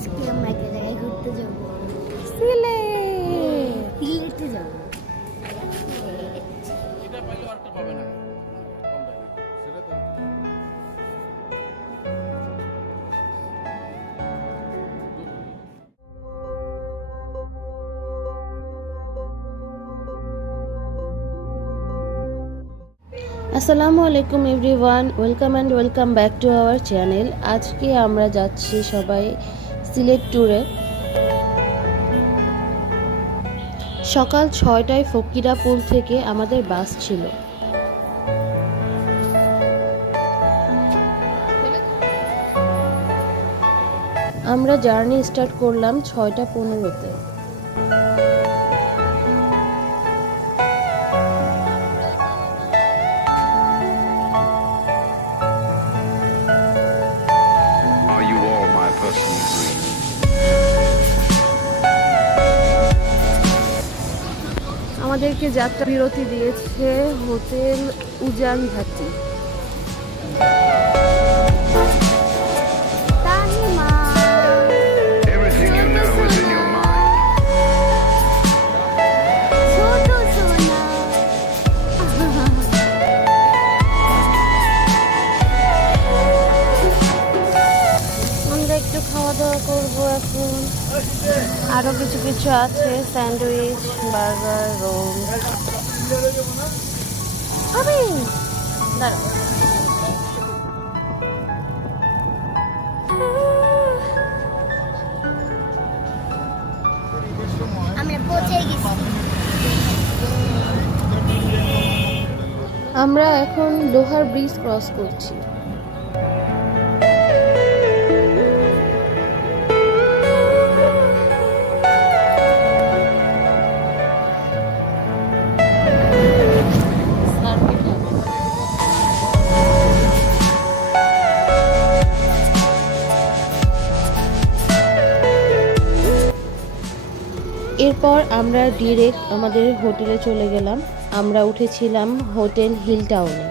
আজকে আমরা একটা জায়গায় ঘুরতে যাব। সিলেটে যাব। এটা পাইলে আর একটা পাবে না কম দামে সেটা তো আসসালামু আলাইকুম everyone, welcome back to our channel. আজকে আমরা যাচ্ছি সবাই সিলেট ট্যুরে। সকাল 6টায় ফকিরা পুল থেকে আমাদের বাস ছিল। আমরা জার্নি স্টার্ট করলাম 6টা 15-তে। Are you all my personal dreams? আমাদেরকে যাত্রা বিরতি দিয়েছে হোটেল উজান ঘাটি। Everything you know is in your mind. আমরা একটু খাওয়া দাওয়া করবো এখন। আরো কিছু কিছু আছে, স্যান্ডউইচ, বার্গার, রোল। হবে দাঁড়াও। আমরা পৌঁছে গেছি। আমরা এখন লোহার ব্রিজ ক্রস করছি। এরপর আমরা ডিরেক্ট আমাদের হোটেলে চলে গেলাম। আমরা উঠেছিলাম হোটেল হিল টাউনে।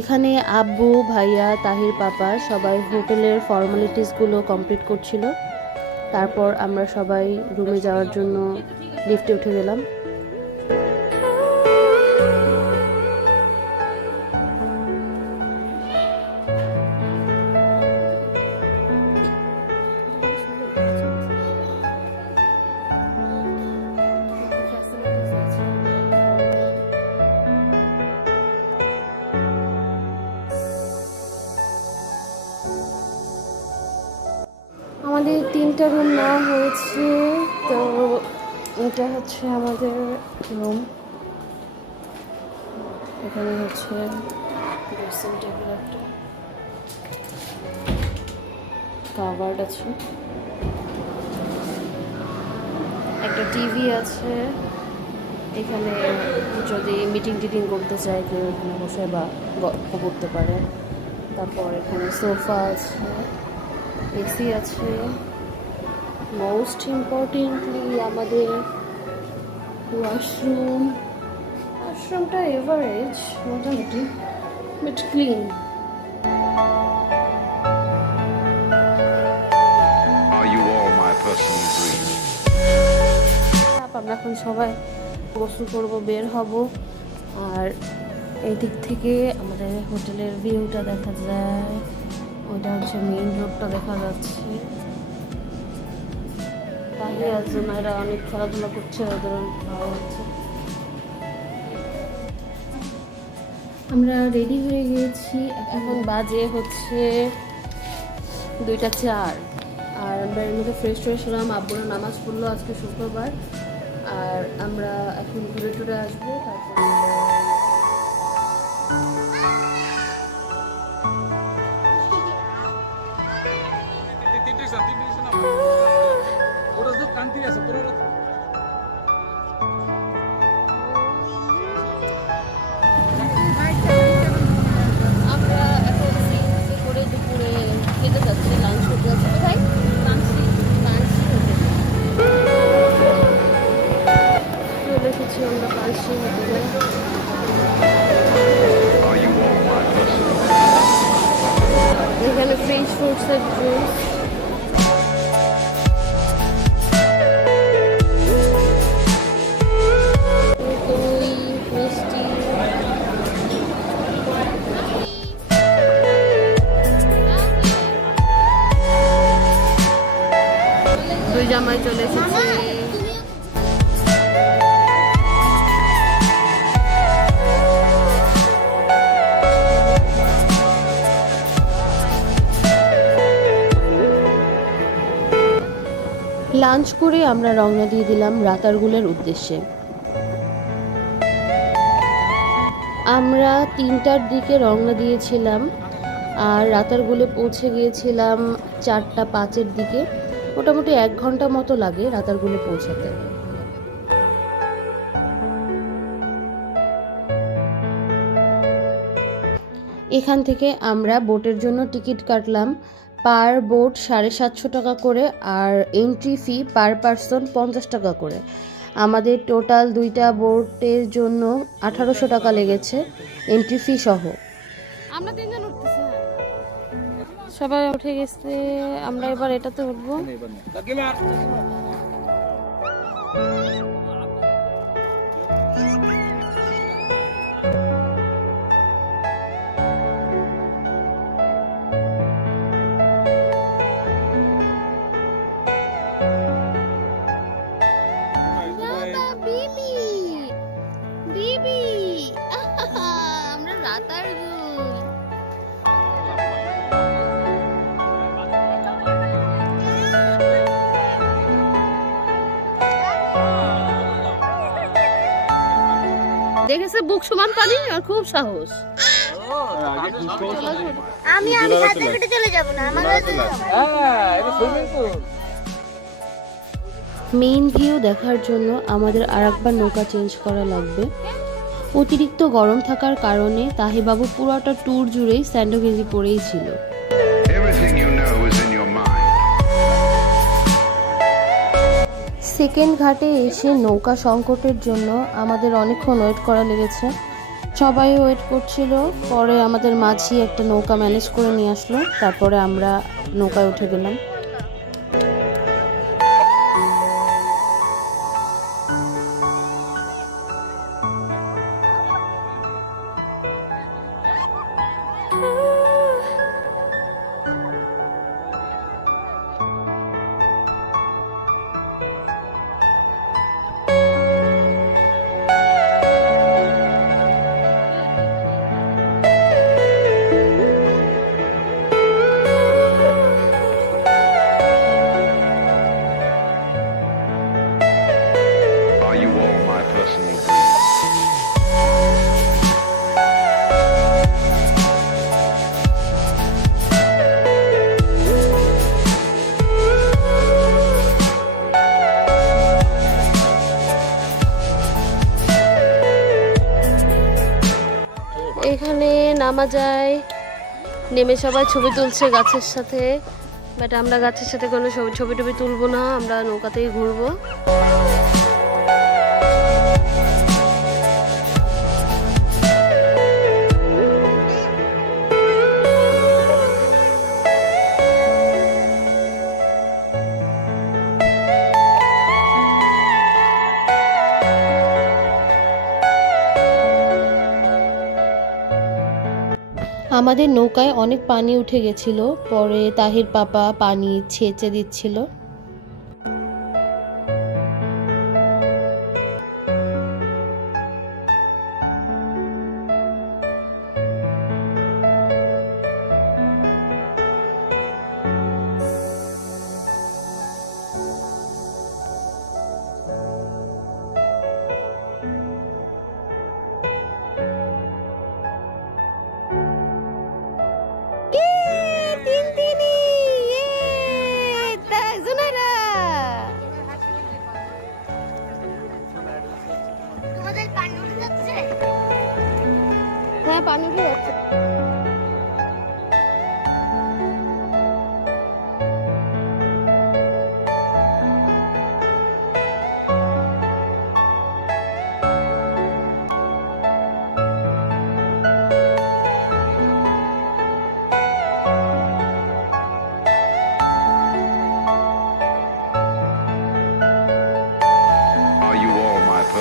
এখানে আব্বু, ভাইয়া, তাহির পাপা সবাই হোটেলের ফর্মালিটিসগুলো কমপ্লিট করছিল। তারপর আমরা সবাই রুমে যাওয়ার জন্য লিফটে উঠে গেলাম। আমাদের 3টা রুম নেওয়া হয়েছে, তো এটা হচ্ছে আমাদের রুম। এখানে হচ্ছে ড্রেসিং টেবিল, একটা কাভার্ড আছে, একটা টিভি আছে। এখানে যদি মিটিং টিটিং করতে চায় কেউ এখানে বসে বা গল্প করতে পারে। তারপর এখানে সোফা আছে, এসি আছে। মোস্ট ইম্পর্টেন্টলি আমাদের ওয়াশরুমটা এভারেজ, মোটামুটি, but clean. Are you all my personal dreams? আমরা এখন সবাই গোসল করবো, বের হব। আর এই দিক থেকে আমাদের হোটেলের ভিউটা দেখা যায়। ওইটা হচ্ছে মেইন রোডটা দেখা যাচ্ছে। তাহলে এরা অনেক খেলাধুলা করছে, ওদের ভালো হচ্ছে। আমরা রেডি হয়ে গিয়েছি, এখন বাজে হচ্ছে 2টা 4। আর আমরা এর মধ্যে ফ্রেশ হলাম, আব্বুরা নামাজ পড়লো, আজকে শুক্রবার। আর আমরা এখন ঘুরে টুরে আসবো। তারপর ওরা তো কান্তি আছে তোরা ফ্রুটসের জুস। দই, মিষ্টি। দুই জামাই চলে এসেছে। লাঞ্চ করে আমরা রওনা দিয়ে দিলাম রাতারগুলের উদ্দেশ্যে। আমরা 3টার দিকে রওনা দিয়েছিলাম আর রাতারগুলে পৌঁছে গিয়েছিলাম 4টা 5-এর দিকে। মোটামুটি 1 ঘন্টা মতো লাগে রাতারগুলে পৌঁছাতে। এখান থেকে আমরা বোটের জন্য টিকিট কাটলাম। পার বোট 750 টাকা করে আর এন্ট্রি ফি পার পারসন 50 টাকা করে। আমাদের টোটাল 2টা বোটের জন্য 1800 টাকা লেগেছে এন্ট্রি ফি সহ। আমরা 3জন উঠতেছি, সবাই উঠে গেছে, আমরা এবার এটাতে উঠবো। আমরা রাতারগুল। দেখেছে বুক সমান পানি আর খুব সাহস। আমি সাথে কেটে চলে যাব না, আমার মেইন ভিউ দেখার জন্য আমাদের আরেকবার নৌকা চেঞ্জ করা লাগবে। অতিরিক্ত গরম থাকার কারণে তাহিবাবু পুরোটা ট্যুর জুড়েই স্যান্ডো গেঞ্জি পরেই ছিল। Everything you know is in your mind. Second ঘাটে এসে নৌকা সংকটের জন্য আমাদের অনেকক্ষণ ওয়েট করা লেগেছে। সবাই ওয়েট করছিল, পরে আমাদের মাঝি একটা নৌকা ম্যানেজ করে নিয়ে আসলো, তারপরে আমরা নৌকায় উঠে গেলাম। Are you all my personal dreams? এখানে নামা যায়, নেমে সবাই ছবি তুলছে গাছের সাথে, বাট আমরা গাছের সাথে কোনো ছবি টবি তুলবো না, আমরা নৌকাতেই ঘুরবো। আমাদের নৌকায় অনেক পানি উঠে গেছিল, পরে তাহির পাপা পানি ছেঁচে দিচ্ছিল। তোমাদের পানি উঠে যাচ্ছে? হ্যাঁ, পানি উঠে যাচ্ছে।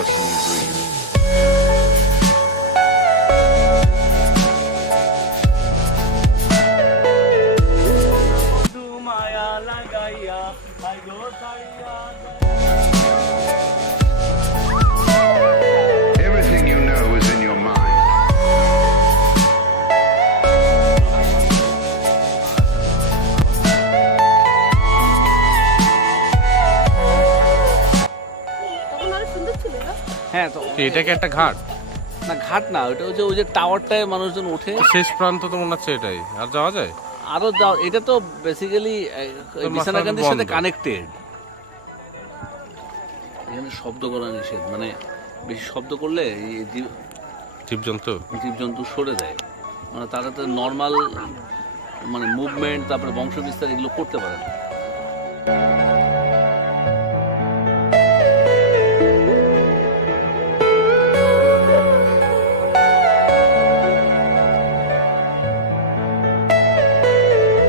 personal dream. Everything you know is in your mind. তখন আরো সুন্দর ছিল না? হ্যাঁ তো এটা কি একটা ঘাট? না ঘাট না, ওটা হচ্ছে ওই যে টাওয়ারটায় মানুষজন ওঠে। শেষ প্রান্ত তো মনে হচ্ছে এটাই, আর যাওয়া যায়? আরো যাও, এটা তো বেসিক্যালি বিছানাকান্দির সাথে বন্ধ। কানেক্টেড। এখানে শব্দ করা নিষেধ, মানে বেশি শব্দ করলে এই জীবজন্তু জীবজন্তু সরে যায়, মানে তারা তো নর্মাল মানে মুভমেন্ট তারপরে বংশ বিস্তার এগুলো করতে পারে না।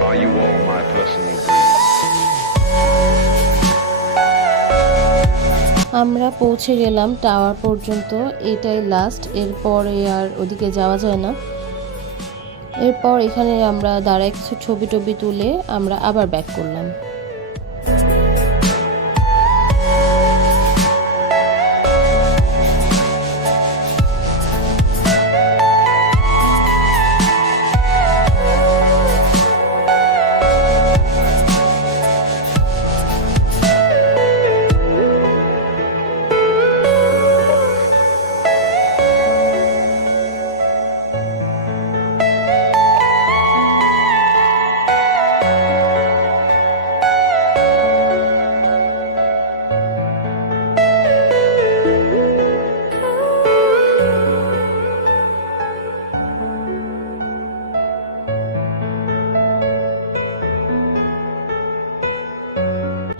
Are you all my personal dream? আমরা পৌঁছে গেলাম টাওয়ার পর্যন্ত, এটাই লাস্ট, এরপরে আর ওদিকে যাওয়া যায় না। এরপর এখানে আমরা দাঁড়ায় কিছু ছবি টবি তুলে আমরা আবার ব্যাক করলাম।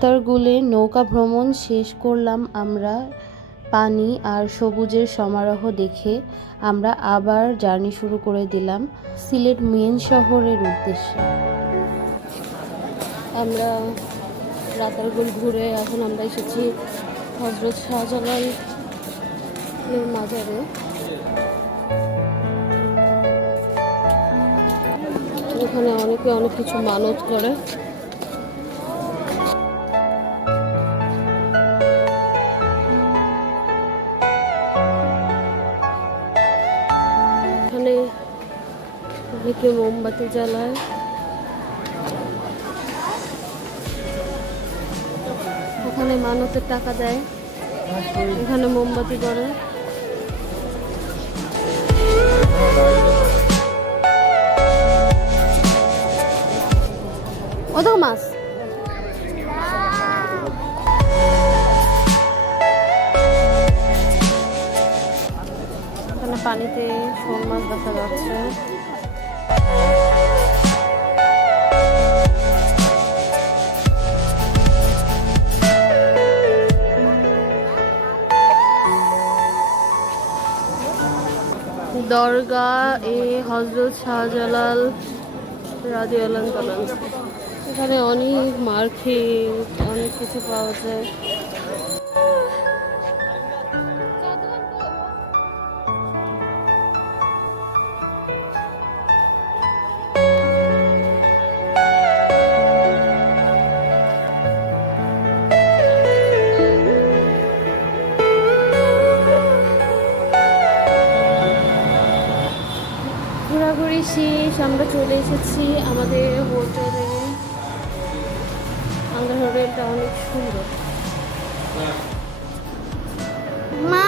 উত্তরগুলে নৌকা ভ্রমণ শেষ করলাম আমরা। পানি আর সবুজের সমারোহ দেখে আমরা আবার জার্নি শুরু করে দিলাম সিলেট মেন শহরের উদ্দেশ্যে। আমরা রাতারগুল ঘুরে এখন আমরা এসেছি হজরত শাহজালালের মাজারে। এখানে অনেকে অনেক কিছু মানত করে। এখানে অনেকে মোমবাতি জ্বালায়। ওখানে মানতের টাকা দেয়, এখানে মোমবাতি করে। ও দেখো মাছ। এখানে পানিতে শোল মাছ দেখা যাচ্ছে। দরগা এ হজরত শাহজালাল রাদিয়াল্লাহু তাআলা। এখানে অনেক মার্কেট, অনেক কিছু পাওয়া যায়। ঘোরাঘুরি শেষ, আমরা চলে এসেছি আমাদের হোটেলে। আমাদের হোটেলটা অনেক সুন্দর। মা